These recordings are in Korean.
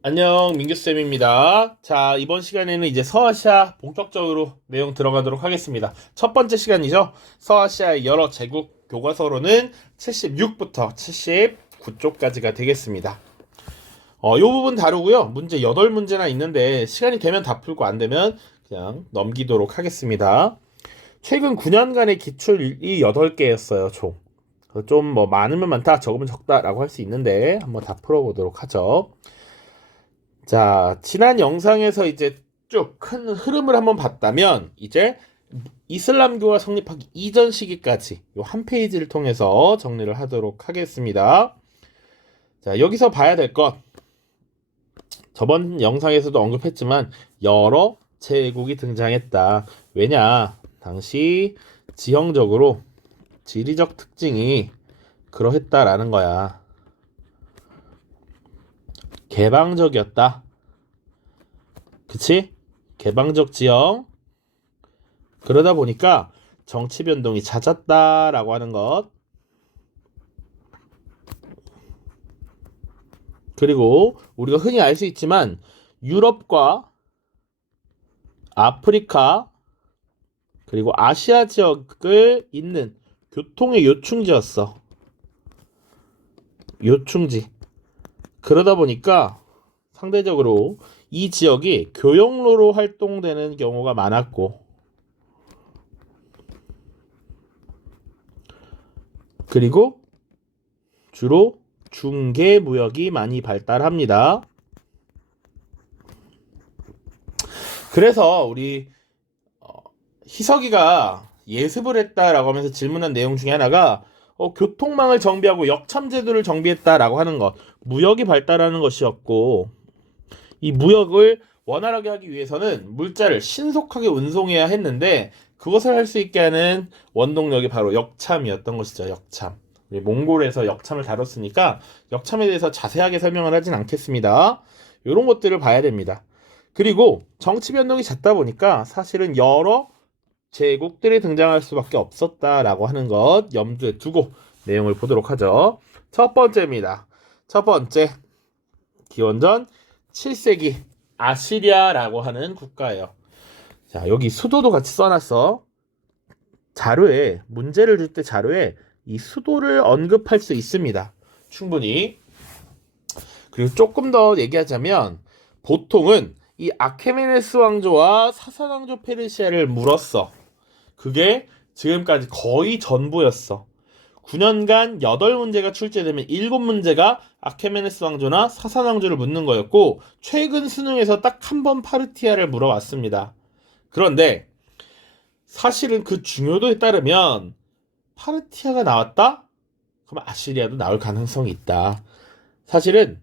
안녕, 민규쌤입니다. 자, 이번 시간에는 이제 서아시아 본격적으로 내용 들어가도록 하겠습니다. 첫 번째 시간이죠. 서아시아의 여러 제국 교과서로는 76부터 79쪽까지가 되겠습니다. 요 부분 다루고요. 문제 8문제나 있는데 시간이 되면 다 풀고 안 되면 그냥 넘기도록 하겠습니다. 최근 9년간의 기출이 8개였어요, 총. 좀 뭐 많으면 많다, 적으면 적다라고 할 수 있는데 한번 다 풀어보도록 하죠. 자, 지난 영상에서 이제 쭉 큰 흐름을 한번 봤다면 이제 이슬람교가 성립하기 이전 시기까지 요 한 페이지를 통해서 정리를 하도록 하겠습니다. 자, 여기서 봐야 될 것. 저번 영상에서도 언급했지만 여러 제국이 등장했다. 왜냐? 당시 지형적으로 지리적 특징이 그러했다라는 거야. 개방적이었다. 그치? 개방적 지형. 그러다 보니까 정치 변동이 잦았다라고 하는 것. 그리고 우리가 흔히 알 수 있지만 유럽과 아프리카 그리고 아시아 지역을 잇는 교통의 요충지였어. 요충지. 그러다 보니까 상대적으로 이 지역이 교역로로 활동되는 경우가 많았고, 그리고 주로 중개 무역이 많이 발달합니다. 그래서 우리 희석이가 예습을 했다라고 하면서 질문한 내용 중에 하나가 교통망을 정비하고 역참 제도를 정비했다라고 하는 것, 무역이 발달하는 것이었고, 이 무역을 원활하게 하기 위해서는 물자를 신속하게 운송해야 했는데 그것을 할 수 있게 하는 원동력이 바로 역참이었던 것이죠. 역참. 우리 몽골에서 역참을 다뤘으니까 역참에 대해서 자세하게 설명을 하진 않겠습니다. 이런 것들을 봐야 됩니다. 그리고 정치 변동이 잦다 보니까 사실은 여러 제국들이 등장할 수밖에 없었다라고 하는 것 염두에 두고 내용을 보도록 하죠. 첫 번째입니다. 첫 번째, 기원전 7세기 아시리아라고 하는 국가예요. 자, 여기 수도도 같이 써놨어. 자료에 문제를 줄 때 자료에 이 수도를 언급할 수 있습니다. 충분히. 그리고 조금 더 얘기하자면 보통은 이 아케메네스 왕조와 사산 왕조 페르시아를 물었어. 그게 지금까지 거의 전부였어. 9년간 8문제가 출제되면 7문제가 아케메네스 왕조나 사산 왕조를 묻는 거였고 최근 수능에서 딱 한 번 파르티아를 물어왔습니다. 그런데 사실은 그 중요도에 따르면 파르티아가 나왔다? 그럼 아시리아도 나올 가능성이 있다. 사실은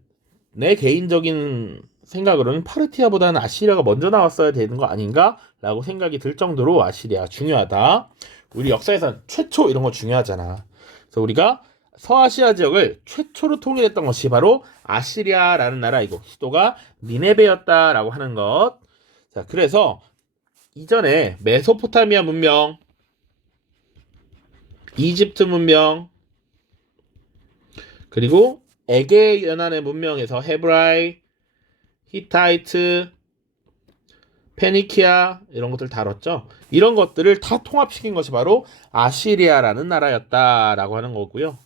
내 개인적인 생각으로는 파르티아보다는 아시리아가 먼저 나왔어야 되는 거 아닌가? 라고 생각이 들 정도로 아시리아 중요하다. 우리 역사에선 최초 이런 거 중요하잖아. 그래서 우리가 서아시아 지역을 최초로 통일했던 것이 바로 아시리아라는 나라이고 수도가 니네베였다라고 하는 것. 자, 그래서 이전에 메소포타미아 문명, 이집트 문명, 그리고 에게 연안의 문명에서 헤브라이, 히타이트, 페니키아 이런 것들 다뤘죠. 이런 것들을 다 통합시킨 것이 바로 아시리아라는 나라였다라고 하는 거고요.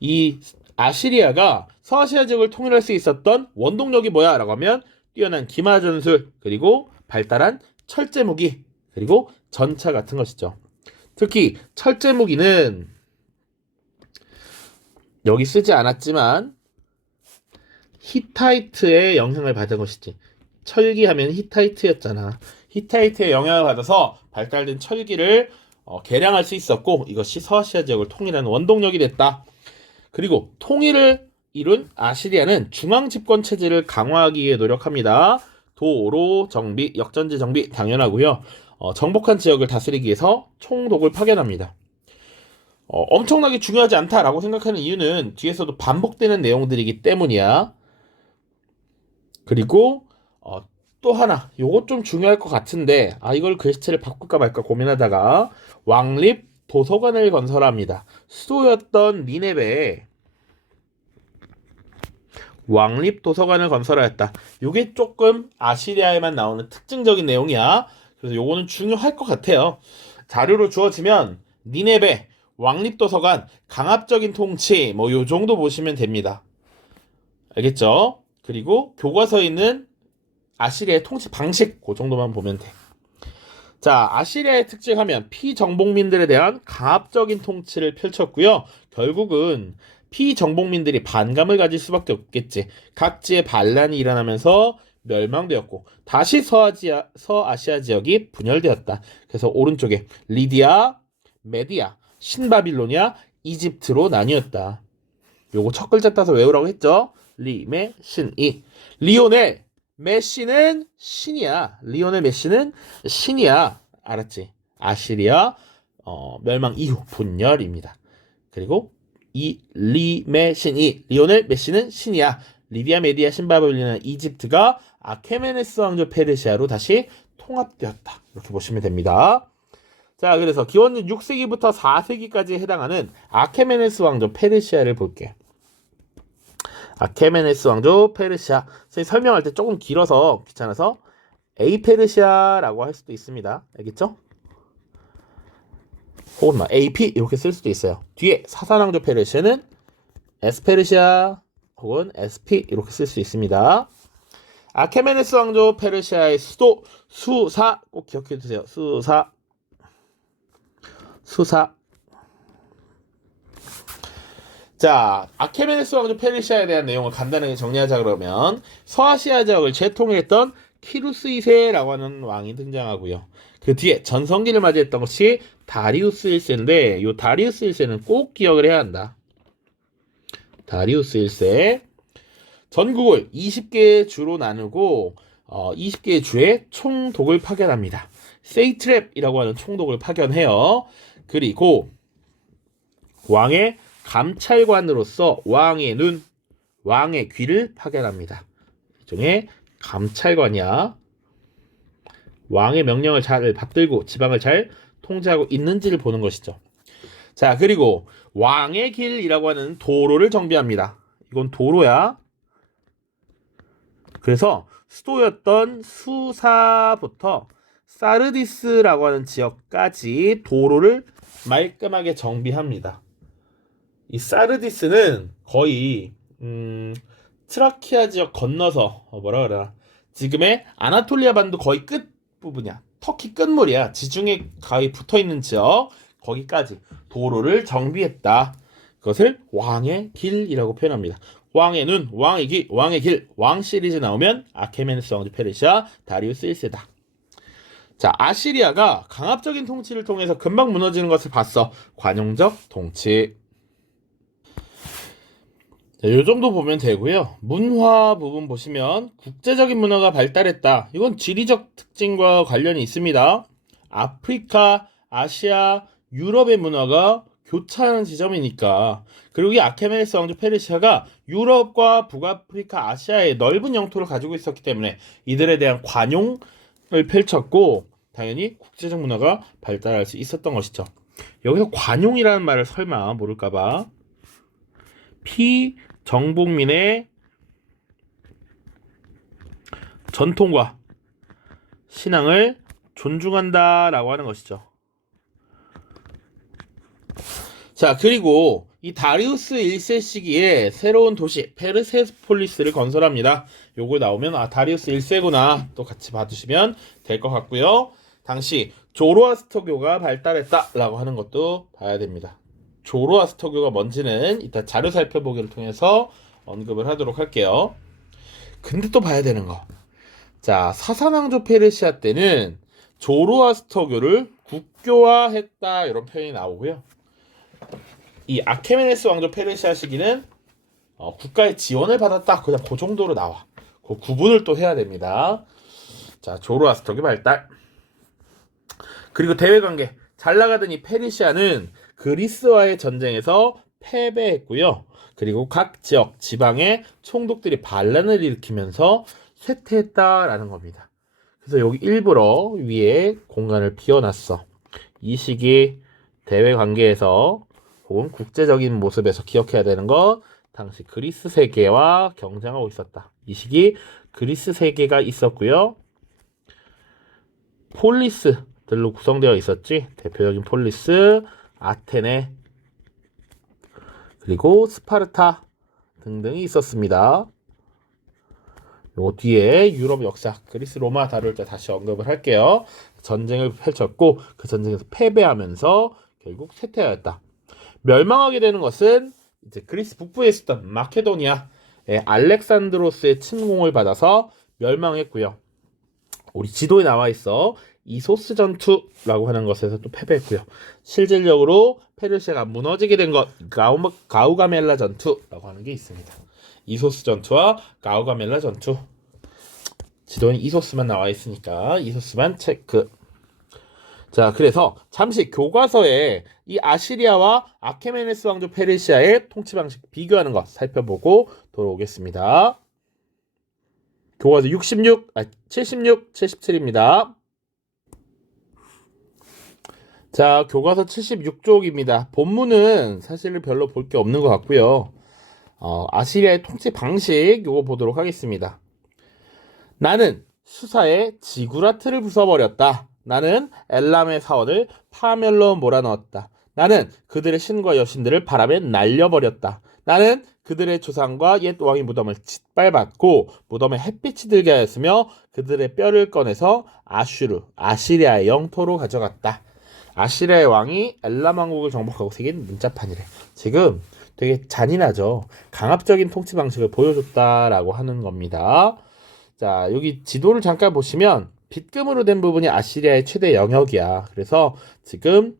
이 아시리아가 서아시아 지역을 통일할 수 있었던 원동력이 뭐야라고 하면 뛰어난 기마 전술 그리고 발달한 철제 무기 그리고 전차 같은 것이죠. 특히 철제 무기는 여기 쓰지 않았지만 히타이트의 영향을 받은 것이지. 철기하면 히타이트였잖아. 히타이트의 영향을 받아서 발달된 철기를 개량할 수 있었고 이것이 서아시아 지역을 통일하는 원동력이 됐다. 그리고 통일을 이룬 아시리아는 중앙 집권 체제를 강화하기 위해 노력합니다. 도로 정비, 역전지 정비 당연하고요. 정복한 지역을 다스리기 위해서 총독을 파견합니다. 엄청나게 중요하지 않다라고 생각하는 이유는 뒤에서도 반복되는 내용들이기 때문이야. 그리고 또 하나 요것 좀 중요할 것 같은데 이걸 글씨체를 바꿀까 말까 고민하다가 왕립 도서관을 건설합니다. 수도였던 니네베에 왕립 도서관을 건설하였다. 요게 조금 아시리아에만 나오는 특징적인 내용이야. 그래서 요거는 중요할 것 같아요. 자료로 주어지면 니네베, 왕립 도서관, 강압적인 통치 뭐 요 정도 보시면 됩니다. 알겠죠? 그리고 교과서에 있는 아시리아의 통치 방식 그 정도만 보면 돼. 자, 아시리아의 특징하면 피정복민들에 대한 강압적인 통치를 펼쳤고요. 결국은 피정복민들이 반감을 가질 수밖에 없겠지. 각지의 반란이 일어나면서 멸망되었고 다시 서아시아 지역이 분열되었다. 그래서 오른쪽에 리디아, 메디아, 신바빌로니아, 이집트로 나뉘었다. 요거 첫 글자 따서 외우라고 했죠. 리메 신이. 리오넬 메시는 신이야. 리오넬 메시는 신이야. 알았지? 아시리아 멸망 이후 분열입니다. 그리고 이 리메 신이 리오넬 메시는 신이야. 리디아, 메디아, 신바빌로니아, 이집트가 아케메네스 왕조 페르시아로 다시 통합되었다. 이렇게 보시면 됩니다. 자, 그래서 기원전 6세기부터 4세기까지에 해당하는 아케메네스 왕조 페르시아를 볼게. 아케메네스 왕조 페르시아. 설명할 때 조금 길어서 귀찮아서 에이페르시아라고 할 수도 있습니다. 알겠죠? 혹은 AP 이렇게 쓸 수도 있어요. 뒤에 사산왕조 페르시아는 에스페르시아 혹은 SP 이렇게 쓸 수 있습니다. 아케메네스 왕조 페르시아의 수도 수사 꼭 기억해 두세요. 수사. 자, 아케메네스 왕조 페르시아에 대한 내용을 간단하게 정리하자 그러면 서아시아 지역을 재통했던 키루스 2세라고 하는 왕이 등장하고요. 그 뒤에 전성기를 맞이했던 것이 다리우스 1세인데 이 다리우스 1세는 꼭 기억을 해야 한다. 다리우스 1세 전국을 20개의 주로 나누고 20개의 주에 총독을 파견합니다. 세이트랩이라고 하는 총독을 파견해요. 그리고 왕의 감찰관으로서 왕의 눈, 왕의 귀를 파견합니다. 일종의 감찰관이야. 왕의 명령을 잘 받들고 지방을 잘 통제하고 있는지를 보는 것이죠. 자, 그리고 왕의 길이라고 하는 도로를 정비합니다. 이건 도로야. 그래서 수도였던 수사부터 사르디스라고 하는 지역까지 도로를 말끔하게 정비합니다. 이 사르디스는 거의 트라키아 지역 건너서 뭐라 그러나 지금의 아나톨리아 반도 거의 끝 부분이야. 터키 끝물이야. 지중해 가히 붙어있는 지역 거기까지 도로를 정비했다. 그것을 왕의 길이라고 표현합니다. 왕의 눈, 왕의 귀, 왕의 길, 왕 시리즈 나오면 아케메네스 왕조 페르시아 다리우스 1세다. 자, 아시리아가 강압적인 통치를 통해서 금방 무너지는 것을 봤어. 관용적 통치. 자, 요 정도 보면 되고요. 문화 부분 보시면 국제적인 문화가 발달했다. 이건 지리적 특징과 관련이 있습니다. 아프리카, 아시아, 유럽의 문화가 교차하는 지점이니까. 그리고 이 아케메네스 왕조 페르시아가 유럽과 북아프리카, 아시아의 넓은 영토를 가지고 있었기 때문에 이들에 대한 관용을 펼쳤고 당연히 국제적 문화가 발달할 수 있었던 것이죠. 여기서 관용이라는 말을 설마 모를까봐 피정복민의 전통과 신앙을 존중한다라고 하는 것이죠. 자, 그리고 이 다리우스 1세 시기에 새로운 도시 페르세폴리스를 건설합니다. 요거 나오면 다리우스 1세구나 또 같이 봐주시면 될 것 같고요. 당시 조로아스터교가 발달했다라고 하는 것도 봐야 됩니다. 조로아스터교가 뭔지는 이따 자료 살펴보기를 통해서 언급을 하도록 할게요. 근데 또 봐야 되는 거. 자, 사산왕조 페르시아 때는 조로아스터교를 국교화했다 이런 표현이 나오고요. 이 아케메네스 왕조 페르시아 시기는 국가의 지원을 받았다. 그냥 그 정도로 나와. 그 구분을 또 해야 됩니다. 자, 조로아스터교 발달. 그리고 대외관계. 잘 나가던 이 페르시아는 그리스와의 전쟁에서 패배했고요. 그리고 각 지역, 지방의 총독들이 반란을 일으키면서 쇠퇴했다라는 겁니다. 그래서 여기 일부러 위에 공간을 비워놨어. 이 시기 대외관계에서 혹은 국제적인 모습에서 기억해야 되는 거 당시 그리스 세계와 경쟁하고 있었다. 이 시기 그리스 세계가 있었고요. 폴리스들로 구성되어 있었지. 대표적인 폴리스, 아테네, 그리고 스파르타 등등이 있었습니다. 요 뒤에 유럽 역사, 그리스 로마 다룰 때 다시 언급을 할게요. 전쟁을 펼쳤고 그 전쟁에서 패배하면서 결국 쇠퇴하였다. 멸망하게 되는 것은 이제 그리스 북부에 있었던 마케도니아의 알렉산드로스의 침공을 받아서 멸망했고요. 우리 지도에 나와 있어 이소스 전투라고 하는 것에서 또 패배했고요. 실질적으로 페르시아가 무너지게 된 것 가우가멜라 전투라고 하는 게 있습니다. 이소스 전투와 가우가멜라 전투. 지도에 이소스만 나와 있으니까 이소스만 체크. 자, 그래서 잠시 교과서에 이 아시리아와 아케메네스 왕조 페르시아의 통치 방식 비교하는 것 살펴보고 돌아오겠습니다. 교과서 76, 77입니다. 자, 교과서 76쪽입니다. 본문은 사실 별로 볼 게 없는 것 같고요. 아시리아의 통치 방식 요거 보도록 하겠습니다. 나는 수사에 지구라트를 부숴버렸다. 나는 엘람의 사원을 파멸로 몰아넣었다. 나는 그들의 신과 여신들을 바람에 날려버렸다. 나는 그들의 조상과 옛 왕의 무덤을 짓밟았고 무덤에 햇빛이 들게 하였으며 그들의 뼈를 꺼내서 아시리아의 영토로 가져갔다. 아시리아의 왕이 엘람 왕국을 정복하고 새긴 문자판이래. 지금 되게 잔인하죠. 강압적인 통치 방식을 보여줬다라고 하는 겁니다. 자, 여기 지도를 잠깐 보시면 빗금으로 된 부분이 아시리아의 최대 영역이야. 그래서 지금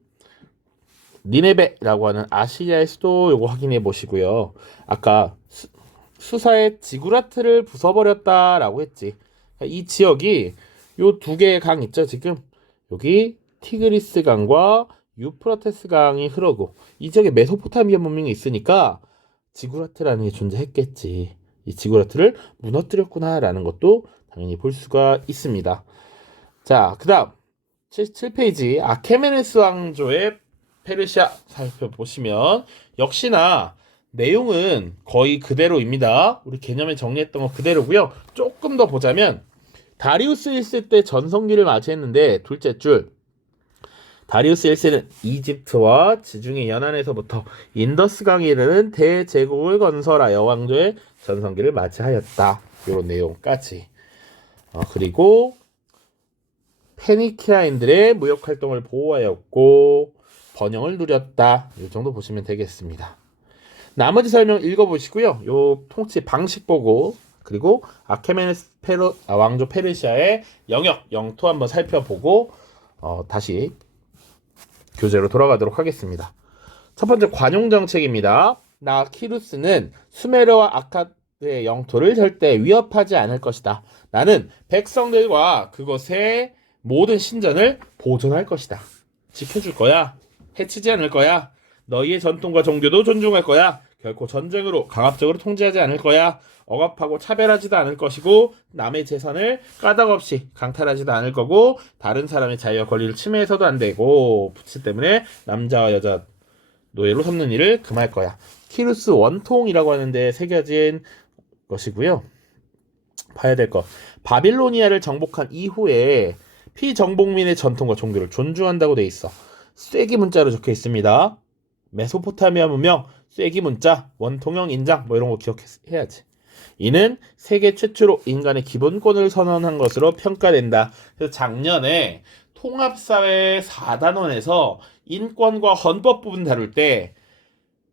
니네베라고 하는 아시리아의 수도 요거 확인해 보시고요. 아까 수사의 지구라트를 부숴버렸다라고 했지. 이 지역이 요 두 개의 강 있죠. 지금 여기 티그리스 강과 유프라테스 강이 흐르고 이 지역에 메소포타미아 문명이 있으니까 지구라트라는 게 존재했겠지. 이 지구라트를 무너뜨렸구나라는 것도 당연히 볼 수가 있습니다. 자, 그 다음 77페이지 아케메네스 왕조의 페르시아 살펴보시면 역시나 내용은 거의 그대로입니다. 우리 개념에 정리했던 거 그대로고요. 조금 더 보자면 다리우스 1세 때 전성기를 맞이했는데 둘째 줄 다리우스 1세는 이집트와 지중해 연안에서부터 인더스강에 이르는 대제국을 건설하여 왕조의 전성기를 맞이하였다. 이런 내용까지. 그리고 페니키아인들의 무역 활동을 보호하였고 번영을 누렸다. 이 정도 보시면 되겠습니다. 나머지 설명 읽어보시고요. 요 통치 방식 보고 그리고 아케메네스 왕조 페르시아의 영토 한번 살펴보고 다시 교재로 돌아가도록 하겠습니다. 첫 번째 관용 정책입니다. 나 키루스는 수메르와 아카드의 영토를 절대 위협하지 않을 것이다. 나는 백성들과 그것의 모든 신전을 보존할 것이다. 지켜줄 거야. 해치지 않을 거야. 너희의 전통과 종교도 존중할 거야. 결코 전쟁으로 강압적으로 통제하지 않을 거야. 억압하고 차별하지도 않을 것이고 남의 재산을 까닭없이 강탈하지도 않을 거고 다른 사람의 자유와 권리를 침해해서도 안 되고 부츠 때문에 남자와 여자 노예로 삼는 일을 금할 거야. 키루스 원통이라고 하는데 새겨진 것이고요. 봐야 될 것. 바빌로니아를 정복한 이후에 피정복민의 전통과 종교를 존중한다고 돼 있어. 쐐기 문자로 적혀 있습니다. 메소포타미아 문명, 쐐기 문자, 원통형 인장 뭐 이런 거 기억해야지. 이는 세계 최초로 인간의 기본권을 선언한 것으로 평가된다. 그래서 작년에 통합사회 4단원에서 인권과 헌법 부분 다룰 때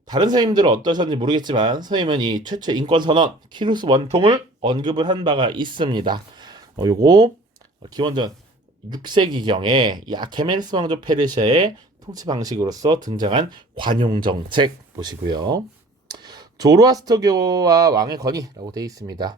다른 선생님들은 어떠셨는지 모르겠지만 선생님은 이 최초 인권선언 키루스 원통을 언급을 한 바가 있습니다. 요거 기원전 6세기경에 이 아케메네스 왕조 페르시아의 통치 방식으로서 등장한 관용정책 보시고요. 조로아스터교와 왕의 건의라고 되어 있습니다.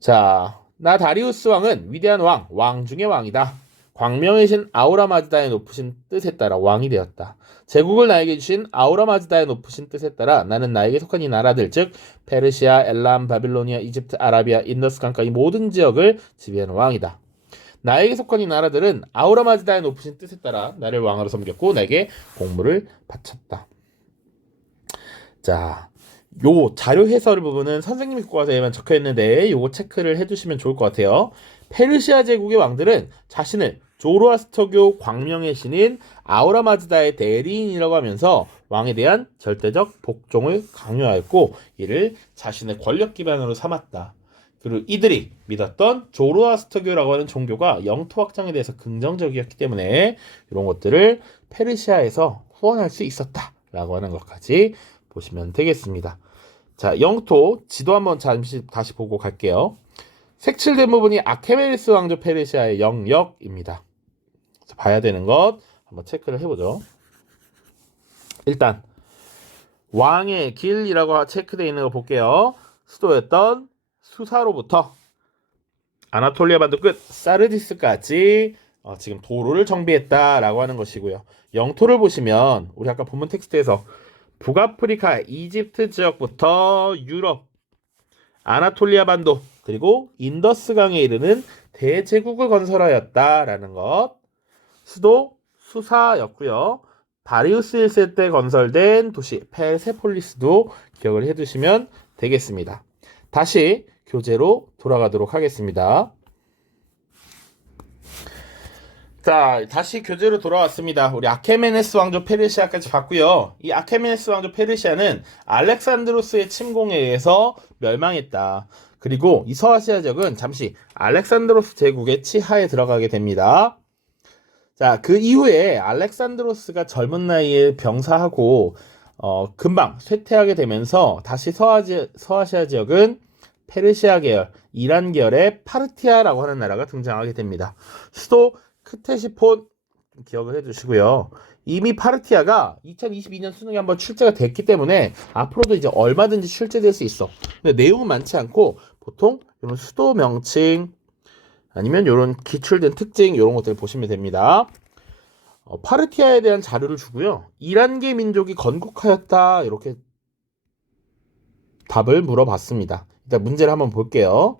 자, 나 다리우스 왕은 위대한 왕 중의 왕이다. 광명의 신 아우라마즈다의 높으신 뜻에 따라 왕이 되었다. 제국을 나에게 주신 아우라마즈다의 높으신 뜻에 따라 나는 나에게 속한 이 나라들 즉 페르시아, 엘람, 바빌로니아, 이집트, 아라비아, 인더스강까지 모든 지역을 지배하는 왕이다. 나에게 속한 이 나라들은 아우라마즈다의 높으신 뜻에 따라 나를 왕으로 섬겼고 나에게 공물을 바쳤다. 자, 요 자료 해설 부분은 선생님이 교과서에만 적혀 있는데 요거 체크를 해두시면 좋을 것 같아요. 페르시아 제국의 왕들은 자신을 조로아스터교 광명의 신인 아우라마즈다의 대리인이라고 하면서 왕에 대한 절대적 복종을 강요하였고 이를 자신의 권력 기반으로 삼았다. 그리고 이들이 믿었던 조로아스터교라고 하는 종교가 영토 확장에 대해서 긍정적이었기 때문에 이런 것들을 페르시아에서 후원할 수 있었다라고 하는 것까지 보시면 되겠습니다. 자, 영토 지도 한번 잠시 다시 보고 갈게요. 색칠된 부분이 아케메네스 왕조 페르시아의 영역입니다. 자, 봐야 되는 것 한번 체크를 해보죠. 일단 왕의 길이라고 체크되어 있는 거 볼게요. 수도였던 수사로부터 아나톨리아 반도 끝 사르디스까지 지금 도로를 정비했다라고 하는 것이고요. 영토를 보시면 우리 아까 본문 텍스트에서 북아프리카, 이집트 지역부터 유럽, 아나톨리아 반도, 그리고 인더스강에 이르는 대제국을 건설하였다라는 것. 수도 수사였고요. 다리우스 1세 때 건설된 도시 페르세폴리스도 기억을 해두시면 되겠습니다. 다시 교재로 돌아가도록 하겠습니다. 자, 다시 교재로 돌아왔습니다. 우리 아케메네스 왕조 페르시아까지 봤고요. 이 아케메네스 왕조 페르시아는 알렉산드로스의 침공에 의해서 멸망했다. 그리고 이 서아시아 지역은 잠시 알렉산드로스 제국의 치하에 들어가게 됩니다. 자, 그 이후에 알렉산드로스가 젊은 나이에 병사하고 금방 쇠퇴하게 되면서 다시 서아시아 지역은 페르시아 계열, 이란 계열의 파르티아라고 하는 나라가 등장하게 됩니다. 수도 크테시폰 기억을 해주시고요. 이미 파르티아가 2022년 수능에 한번 출제가 됐기 때문에 앞으로도 이제 얼마든지 출제될 수 있어. 근데 내용은 많지 않고 보통 이런 수도 명칭 아니면 이런 기출된 특징 이런 것들을 보시면 됩니다. 파르티아에 대한 자료를 주고요. 이란계 민족이 건국하였다 이렇게 답을 물어봤습니다. 일단 문제를 한번 볼게요.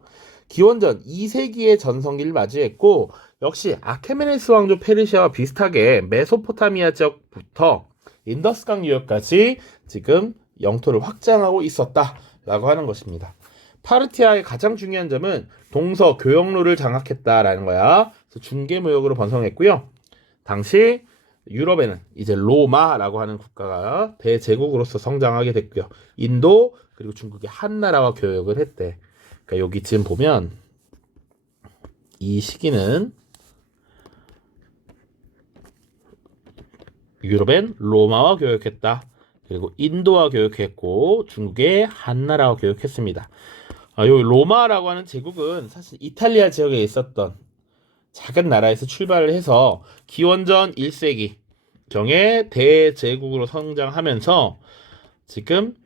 기원전 2세기의 전성기를 맞이했고 역시 아케메네스 왕조 페르시아와 비슷하게 메소포타미아 지역부터 인더스강 유역까지 지금 영토를 확장하고 있었다라고 하는 것입니다. 파르티아의 가장 중요한 점은 동서 교역로를 장악했다라는 거야. 그래서 중개무역으로 번성했고요. 당시 유럽에는 이제 로마라고 하는 국가가 대제국으로서 성장하게 됐고요. 인도 그리고 중국이 한 나라와 교역을 했대. 그러니까 여기 지금 보면 이 시기는 유럽엔 로마와 교역했다. 그리고 인도와 교역했고 중국의 한 나라와 교역했습니다. 여기 로마라고 하는 제국은 사실 이탈리아 지역에 있었던 작은 나라에서 출발을 해서 기원전 1세기 경에 대제국으로 성장하면서 지금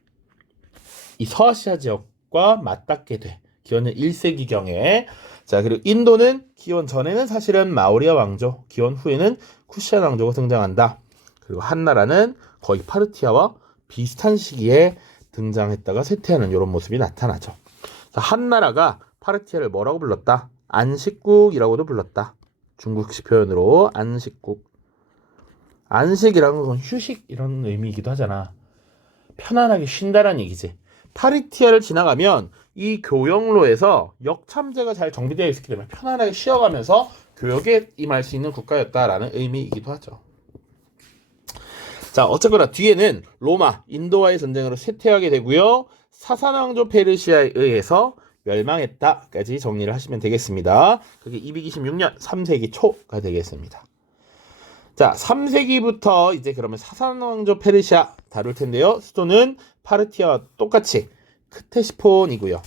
이 서아시아 지역과 맞닿게 돼. 기원전 1세기 경에. 자, 그리고 인도는 기원 전에는 사실은 마우리아 왕조, 기원 후에는 쿠시안 왕조가 등장한다. 그리고 한나라는 거의 파르티아와 비슷한 시기에 등장했다가 쇠퇴하는 이런 모습이 나타나죠. 한나라가 파르티아를 뭐라고 불렀다? 안식국이라고도 불렀다. 중국식 표현으로 안식국. 안식이라는 건 휴식 이런 의미이기도 하잖아. 편안하게 쉰다라는 얘기지. 파르티아를 지나가면 이 교역로에서 역참제가 잘 정비되어 있기 때문에 편안하게 쉬어가면서 교역에 임할 수 있는 국가였다라는 의미이기도 하죠. 자, 어쨌거나 뒤에는 로마, 인도와의 전쟁으로 쇠퇴하게 되고요. 사산왕조 페르시아에 의해서 멸망했다까지 정리를 하시면 되겠습니다. 그게 226년 3세기 초가 되겠습니다. 자, 3세기부터 이제 그러면 사산왕조 페르시아 다룰 텐데요. 수도는 파르티아와 똑같이 크테시폰이고요.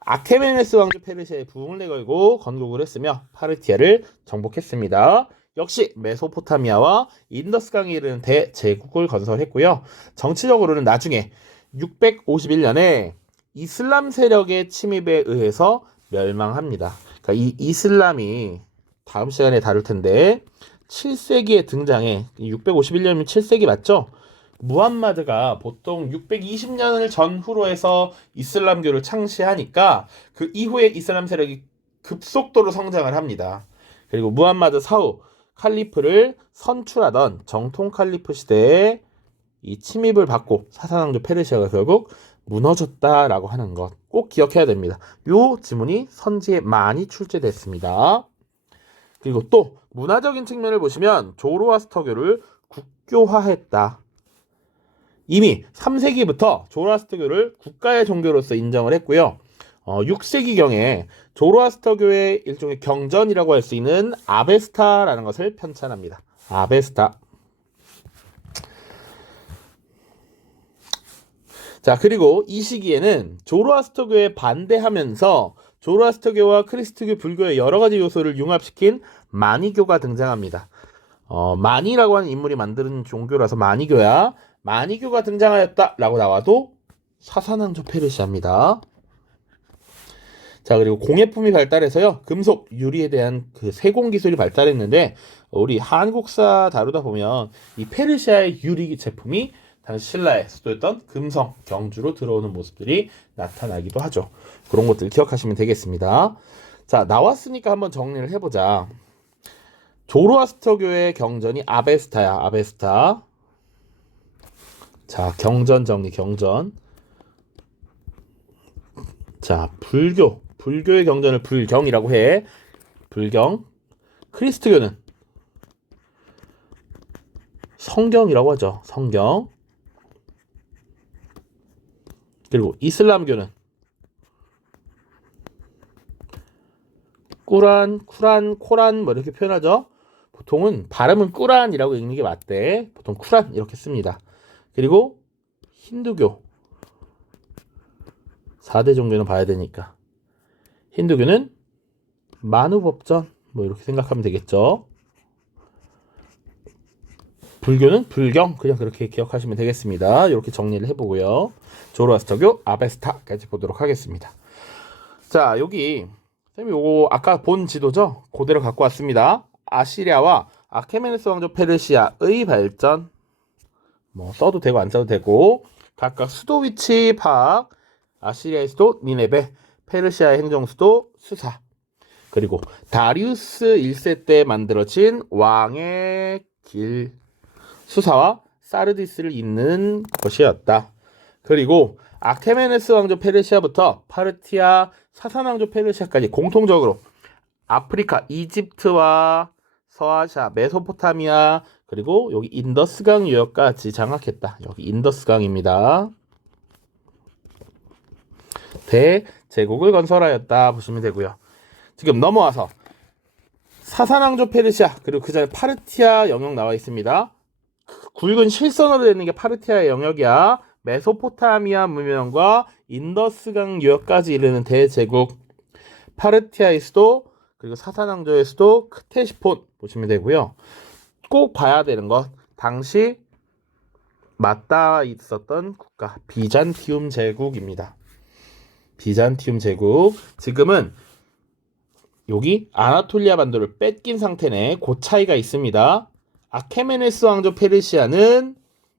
아케메네스 왕조 페르시아에 부흥을 내걸고 건국을 했으며 파르티아를 정복했습니다. 역시 메소포타미아와 인더스강에 이르는 대제국을 건설했고요. 정치적으로는 나중에 651년에 이슬람 세력의 침입에 의해서 멸망합니다. 그러니까 이 이슬람이 다음 시간에 다룰 텐데 7세기에 등장해. 651년이면 7세기 맞죠? 무함마드가 보통 620년을 전후로 해서 이슬람교를 창시하니까 그 이후에 이슬람 세력이 급속도로 성장을 합니다. 그리고 무함마드 사후 칼리프를 선출하던 정통 칼리프 시대에 이 침입을 받고 사산왕조 페르시아가 결국 무너졌다라고 하는 것 꼭 기억해야 됩니다. 요 지문이 선지에 많이 출제됐습니다. 그리고 또 문화적인 측면을 보시면 조로아스터교를 국교화했다. 이미 3세기부터 조로아스터교를 국가의 종교로서 인정을 했고요. 6세기경에 조로아스터교의 일종의 경전이라고 할 수 있는 아베스타라는 것을 편찬합니다. 아베스타. 자, 그리고 이 시기에는 조로아스터교에 반대하면서 조로아스터교와 크리스트교, 불교의 여러 가지 요소를 융합시킨 마니교가 등장합니다. 마니라고 하는 인물이 만드는 종교라서 마니교야. 마니교가 등장하였다라고 나와도 사사낭조 페르시아입니다. 자, 그리고 공예품이 발달해서요, 금속, 유리에 대한 그 세공 기술이 발달했는데, 우리 한국사 다루다 보면 이 페르시아의 유리 제품이 당시 신라의 수도였던 금성, 경주로 들어오는 모습들이 나타나기도 하죠. 그런 것들 기억하시면 되겠습니다. 자, 나왔으니까 한번 정리를 해보자. 조로아스터교의 경전이 아베스타야, 아베스타. 자, 경전 정리, 경전. 자, 불교의 경전을 불경이라고 해. 불경. 크리스트교는 성경이라고 하죠. 성경. 그리고 이슬람교는 쿠란, 코란 뭐 이렇게 표현하죠. 보통은 발음은 꾸란이라고 읽는 게 맞대. 보통 쿠란 이렇게 씁니다. 그리고 힌두교. 4대 종교는 봐야 되니까. 힌두교는 만우법전 뭐 이렇게 생각하면 되겠죠. 불교는 불경, 그냥 그렇게 기억하시면 되겠습니다. 이렇게 정리를 해보고요. 조로아스터교 아베스타까지 보도록 하겠습니다. 자, 여기 쌤이 요거 아까 본 지도죠? 그대로 갖고 왔습니다. 아시리아와 아케메네스 왕조 페르시아의 발전, 뭐 써도 되고 안 써도 되고, 각각 수도 위치 파악, 아시리아의 수도 니네베, 페르시아의 행정수도 수사, 그리고 다리우스 1세 때 만들어진 왕의 길, 수사와 사르디스를 잇는 것이었다. 그리고 아케메네스 왕조 페르시아부터 파르티아, 사산 왕조 페르시아까지 공통적으로 아프리카, 이집트와 서아시아, 메소포타미아, 그리고 여기 인더스강 유역까지 장악했다. 여기 인더스강입니다. 대제국을 건설하였다 보시면 되고요. 지금 넘어와서 사산왕조 페르시아, 그리고 그 전에 파르티아 영역 나와 있습니다. 굵은 실선으로 되는 게 파르티아의 영역이야. 메소포타미아 문명과 인더스강 유역까지 이르는 대제국, 파르티아의 수도, 그리고 사산왕조의 수도 크테시폰 보시면 되고요. 꼭 봐야 되는 것, 당시 맞닿아 있었던 국가 비잔티움 제국입니다. 비잔티움 제국, 지금은 여기 아나톨리아 반도를 뺏긴 상태네. 그 차이가 있습니다. 아케메네스 왕조 페르시아는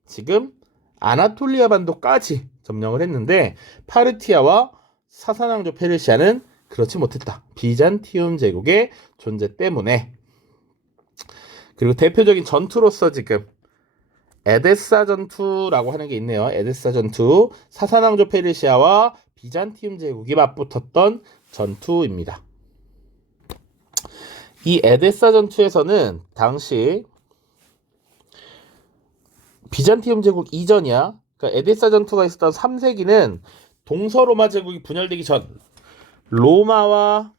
지금 아나톨리아 반도까지 점령을 했는데, 파르티아와 사산 왕조 페르시아는 그렇지 못했다. 비잔티움 제국의 존재 때문에. 그리고 대표적인 전투로서 지금 에데사 전투라고 하는 게 있네요. 에데사 전투, 사산 왕조 페르시아와 비잔티움 제국이 맞붙었던 전투입니다. 이 에데사 전투에서는 당시 비잔티움 제국 이전이야. 그러니까 에데사 전투가 있었던 3세기는 동서로마 제국이 분열되기 전, 로마와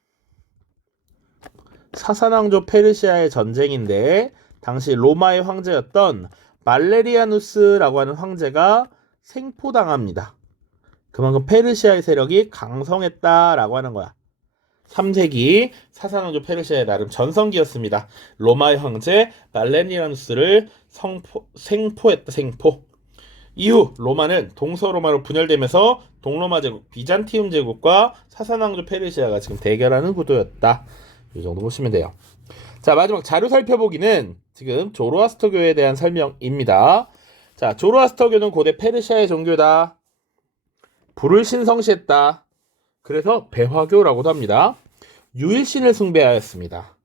사산왕조 페르시아의 전쟁인데, 당시 로마의 황제였던 말레리아누스라고 하는 황제가 생포당합니다. 그만큼 페르시아의 세력이 강성했다라고 하는 거야. 3세기 사산왕조 페르시아의 나름 전성기였습니다. 로마의 황제 말레리아누스를 생포했다. 생포. 이후 로마는 동서로마로 분열되면서 동로마 제국, 비잔티움 제국과 사산왕조 페르시아가 지금 대결하는 구도였다. 이 정도 보시면 돼요. 자, 마지막 자료 살펴보기는 지금 조로아스터교에 대한 설명입니다. 자, 조로아스터교는 고대 페르시아의 종교다. 불을 신성시했다. 그래서 배화교라고도 합니다. 유일신을 숭배하였습니다.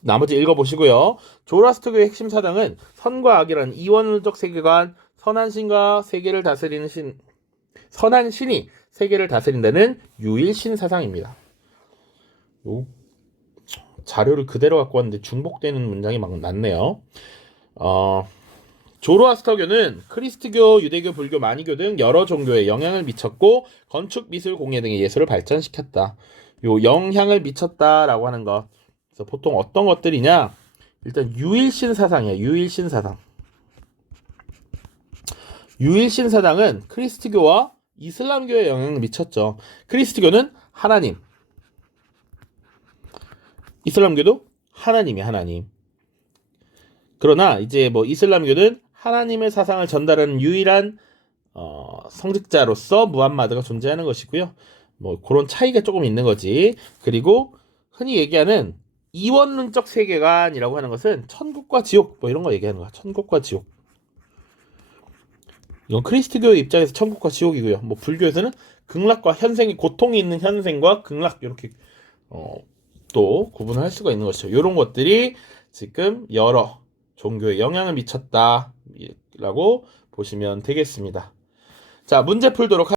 나머지 읽어보시고요. 조로아스터교의 핵심 사상은 선과 악이라는 이원론적 세계관, 선한 신과 세계를 다스리는 신, 선한 신이 세계를 다스린다는 유일신 사상입니다. 요 자료를 그대로 갖고 왔는데 중복되는 문장이 막 났네요. 조로아스터교는 크리스트교, 유대교, 불교, 마니교 등 여러 종교에 영향을 미쳤고 건축, 미술, 공예 등의 예술을 발전시켰다. 요 영향을 미쳤다라고 하는 것. 그래서 보통 어떤 것들이냐? 일단 유일신 사상이에요. 유일신 사상. 유일신 사상은 크리스트교와 이슬람교에 영향을 미쳤죠. 크리스트교는 하나님, 이슬람교도 하나님이 하나님. 그러나 이제 뭐 이슬람교는 하나님의 사상을 전달하는 유일한 성직자로서 무함마드가 존재하는 것이고요. 뭐 그런 차이가 조금 있는 거지. 그리고 흔히 얘기하는 이원론적 세계관이라고 하는 것은 천국과 지옥 뭐 이런 거 얘기하는 거야. 천국과 지옥. 이건 크리스트교의 입장에서 천국과 지옥이고요. 뭐 불교에서는 극락과 현생이 고통이 있는 현생과 극락 이렇게 또 구분을 할 수가 있는 것이죠. 이런 것들이 지금 여러 종교에 영향을 미쳤다라고 보시면 되겠습니다. 자, 문제 풀도록